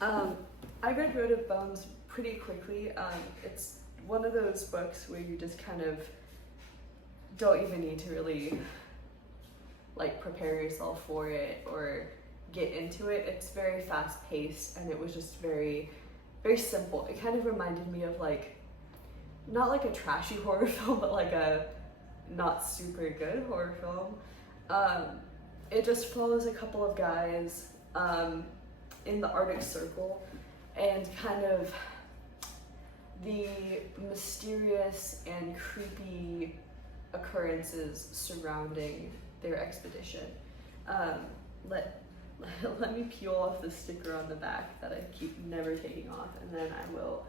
Um, I read Road of Bones pretty quickly. It's one of those books where you just kind of don't even need to really like prepare yourself for it or get into it. It's very fast paced and it was just very, very simple. It kind of reminded me of like, not like a trashy horror film, but like a not super good horror film. It just follows a couple of guys in the Arctic Circle and kind of the mysterious and creepy occurrences surrounding their expedition. Let let me peel off the sticker on the back that I keep never taking off, and then I will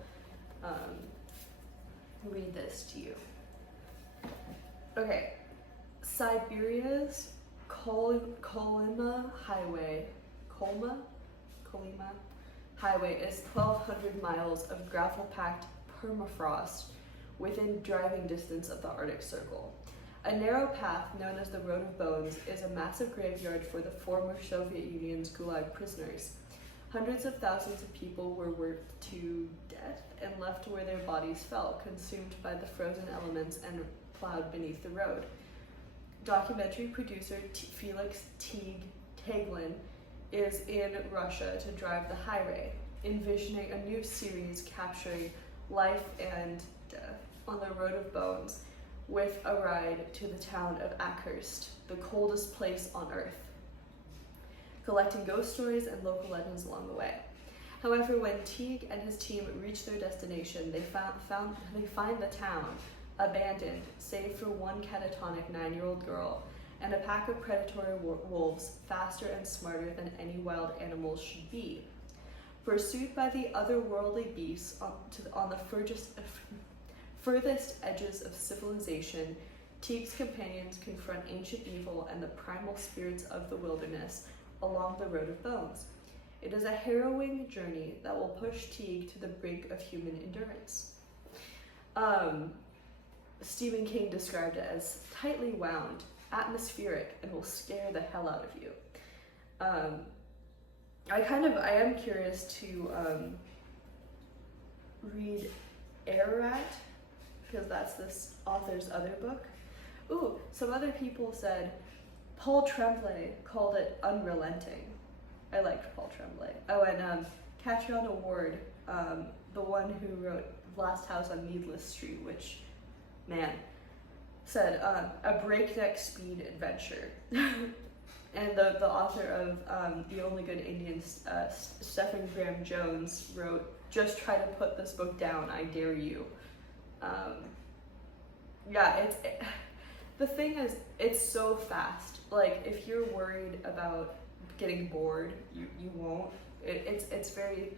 read this to you. Okay, Siberia's Kolyma Highway, Kolyma Highway is 1,200 miles of gravel-packed permafrost within driving distance of the Arctic Circle. A narrow path known as the Road of Bones is a massive graveyard for the former Soviet Union's Gulag prisoners. Hundreds of thousands of people were worked to death and left where their bodies fell, consumed by the frozen elements and plowed beneath the road. Documentary producer Felix Taglin is in Russia to drive the highway, envisioning a new series capturing life and death on the Road of Bones, with a ride to the town of Ackhurst, the coldest place on Earth, collecting ghost stories and local legends along the way. However, when Teague and his team reach their destination, they find the town abandoned, save for one catatonic 9-year-old girl and a pack of predatory wolves faster and smarter than any wild animals should be. Pursued by the otherworldly beasts on the furthest edges of civilization, Teague's companions confront ancient evil and the primal spirits of the wilderness along the Road of Bones. It is a harrowing journey that will push Teague to the brink of human endurance. Stephen King described it as tightly wound, atmospheric, and will scare the hell out of you. I am curious to read Ararat, because that's this author's other book. Ooh, some other people said Paul Tremblay called it unrelenting. I liked Paul Tremblay. Oh, and Catriona Award, the one who wrote Last House on Needless Street, which, man, said a breakneck speed adventure. And the author of The Only Good Indian, Stephen Graham Jones, wrote, "Just try to put this book down, I dare you." The thing is, it's so fast. Like, if you're worried about getting bored, you won't. It's very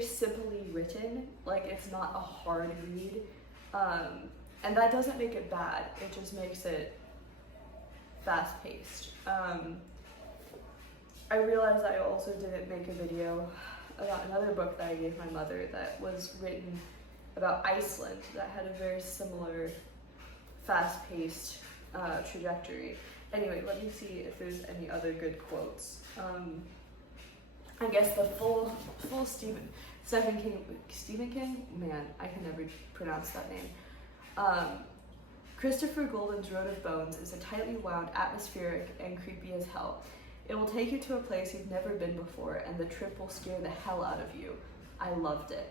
simply written. Like, it's not a hard read, and that doesn't make it bad. It just makes it fast paced. I realized I also didn't make a video about another book that I gave my mother that was written about Iceland that had a very similar fast-paced trajectory. Anyway, let me see if there's any other good quotes. I guess the full Stephen King? Man, I can never pronounce that name. Christopher Golden's Road of Bones is a tightly wound, atmospheric, and creepy as hell. It will take you to a place you've never been before, and the trip will scare the hell out of you. I loved it.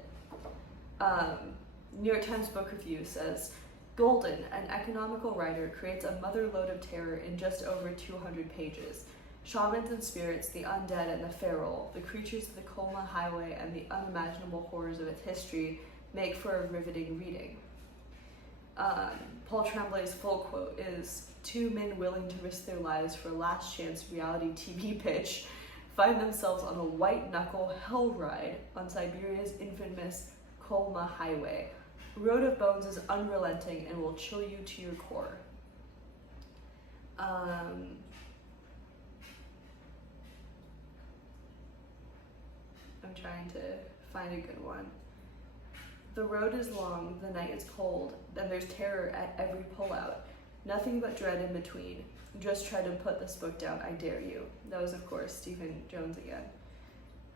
New York Times Book Review says, Golden, an economical writer, creates a motherlode of terror in just over 200 pages. Shamans and spirits, the undead and the feral, the creatures of the Colma Highway, and the unimaginable horrors of its history make for a riveting reading. Paul Tremblay's full quote is, "Two men willing to risk their lives for a last chance reality TV pitch find themselves on a white-knuckle hell ride on Siberia's infamous Colma Highway. Road of Bones is unrelenting and will chill you to your core." I'm trying to find a good one. The road is long, the night is cold, then there's terror at every pullout. Nothing but dread in between. Just try to put this book down, I dare you. That was, of course, Stephen Jones again.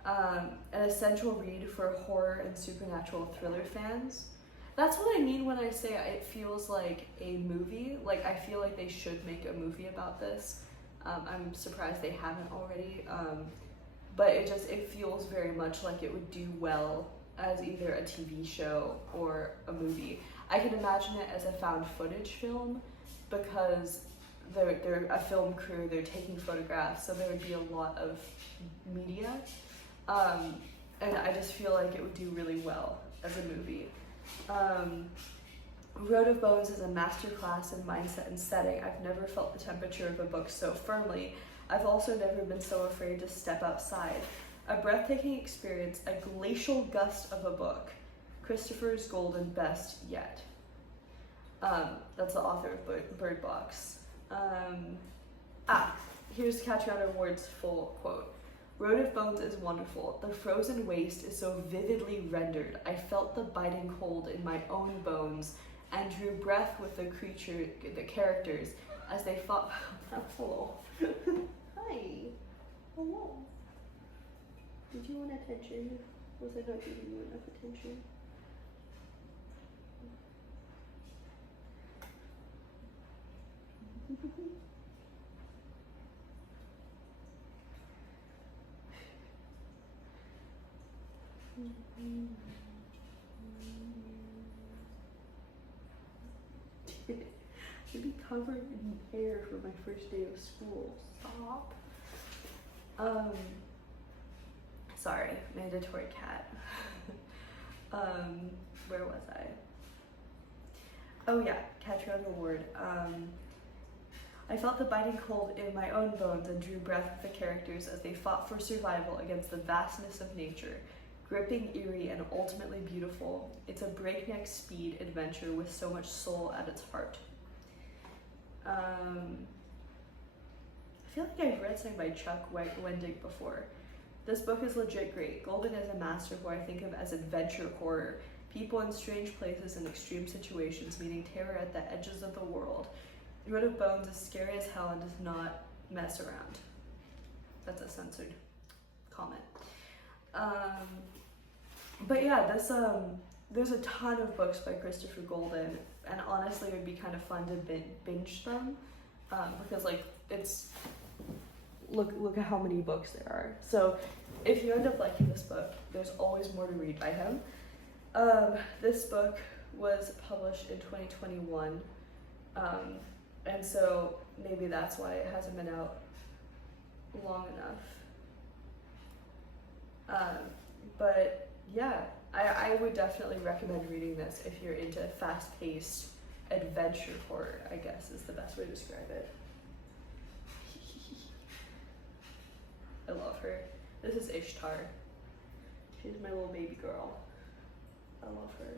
An essential read for horror and supernatural thriller fans. That's what I mean when I say it feels like a movie. Like, I feel like they should make a movie about this. I'm surprised they haven't already. But it feels very much like it would do well as either a TV show or a movie. I can imagine it as a found footage film because they're a film crew, they're taking photographs, so there would be a lot of media. And I just feel like it would do really well as a movie. Road of Bones is a masterclass in mindset and setting. I've never felt the temperature of a book so firmly. I've also never been so afraid to step outside. A breathtaking experience, a glacial gust of a book. Christopher's Golden best yet. That's the author of Bird Box. Here's Catriona Ward's full quote. Road of Bones is wonderful. The frozen waste is so vividly rendered. I felt the biting cold in my own bones and drew breath with the characters as they fought. Hello. Hi. Hello. Did you want attention? Was I not giving you enough attention? Should be covered in hair for my first day of school. Stop. Sorry, mandatory cat. Where was I? Oh yeah, Catriona Ward. I felt the biting cold in my own bones and drew breath with the characters as they fought for survival against the vastness of nature. Gripping, eerie, and ultimately beautiful, it's a breakneck speed adventure with so much soul at its heart. I feel like I've read something by Chuck Wendig before. This book is legit great. Golden is a master who I think of as adventure horror. People in strange places and extreme situations, meeting terror at the edges of the world. Road of Bones is scary as hell and does not mess around. That's a censored comment. But yeah, there's a ton of books by Christopher Golden, and honestly it would be kind of fun to binge them, because like look at how many books there are. So if you end up liking this book, there's always more to read by him. This book was published in 2021, and so maybe that's why it hasn't been out long enough. But yeah, I would definitely recommend reading this if you're into fast-paced adventure horror, I guess is the best way to describe it. I love her. This is Ishtar. She's my little baby girl. I love her.